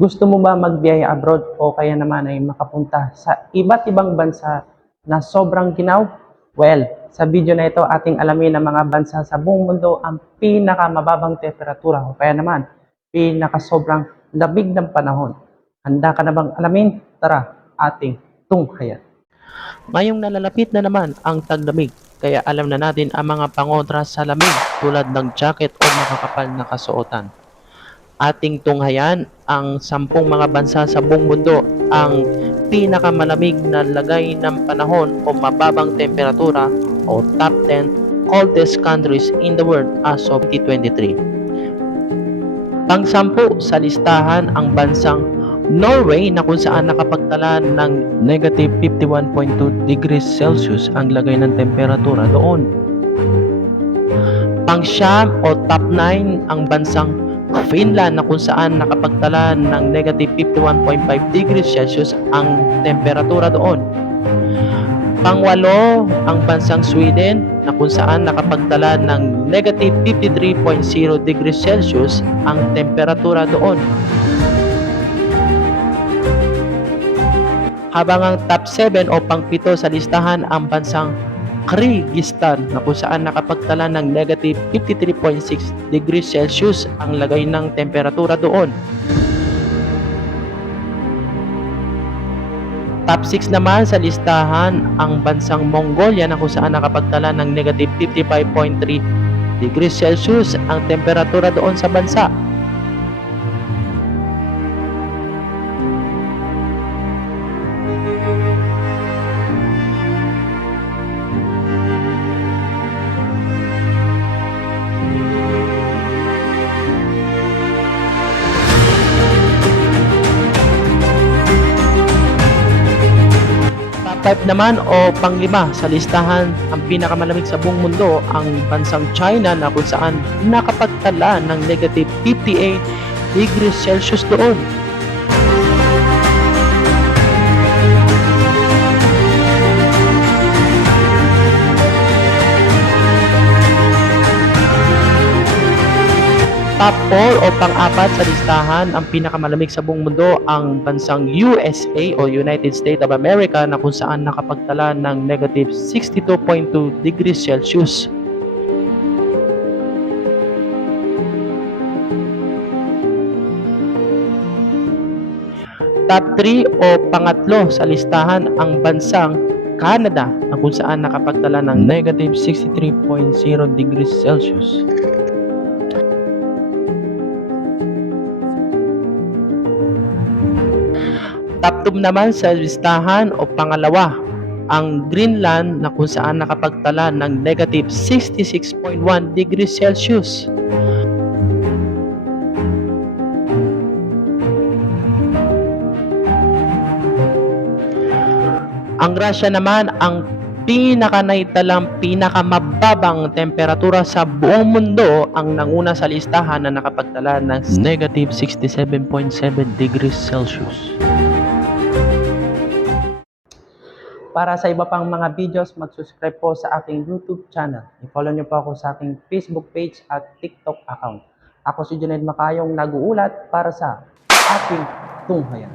Gusto mo ba magbiyaya abroad o kaya naman ay makapunta sa iba't ibang bansa na sobrang ginaw? Well, sa video na ito ating alamin ang mga bansa sa buong mundo ang pinakamababang temperatura o kaya naman pinakasobrang lamig ng panahon. Handa ka na bang alamin? Tara, ating tunghayan. Ngayong nalalapit na naman ang taglamig, kaya alam na natin ang mga pangontra sa lamig tulad ng jacket o makakapal na kasuotan. Ating tunghayan ang 10 mga bansa sa buong mundo ang pinakamalamig na lagay ng panahon o mababang temperatura o top 10 coldest countries in the world as of 2023. Pang-10 sa listahan ang bansang Norway na kung saan nakapagtala ng negative 51.2 degrees Celsius ang lagay ng temperatura doon. Pang-9 o top 9 ang bansang Finland na kung saan nakapagtala ng negative 51.5 degrees Celsius ang temperatura doon. Pang-8 ang bansang Sweden na kung saan nakapagtala ng negative 53.0 degrees Celsius ang temperatura doon. Habang ang top 7 o pang-7 sa listahan ang bansang Kyrgyzstan na kung saan nakapagtala ng negative 53.6 degrees Celsius ang lagay ng temperatura doon. Top 6 naman sa listahan ang bansang Mongolia na kung saan nakapagtala ng negative 55.3 degrees Celsius ang temperatura doon sa bansa. Top 5 naman o pang-5 sa listahan ang pinakamalamig sa buong mundo ang bansang China na kung saan nakapagtala ng negative 58 degrees Celsius doon. Top 4 o pang-4 sa listahan ang pinakamalamig sa buong mundo ang bansang USA o United States of America na kung saan nakapagtala ng negative 62.2 degrees Celsius. Top 3 o pang-3 sa listahan ang bansang Canada na kung saan nakapagtala ng negative 63.0 degrees Celsius. Top 2 naman sa listahan o pangalawa ang Greenland na kung saan nakapagtala ng negative 66.1 degrees Celsius. Ang Russia naman ang pinakanaitalang pinakamababang temperatura sa buong mundo ang nanguna sa listahan na nakapagtala ng negative 67.7 degrees Celsius. Para sa iba pang mga videos, mag-subscribe po sa aking YouTube channel. I-follow niyo po ako sa aking Facebook page at TikTok account. Ako si Junaid Macayong nag-uulat para sa ating tunghayan.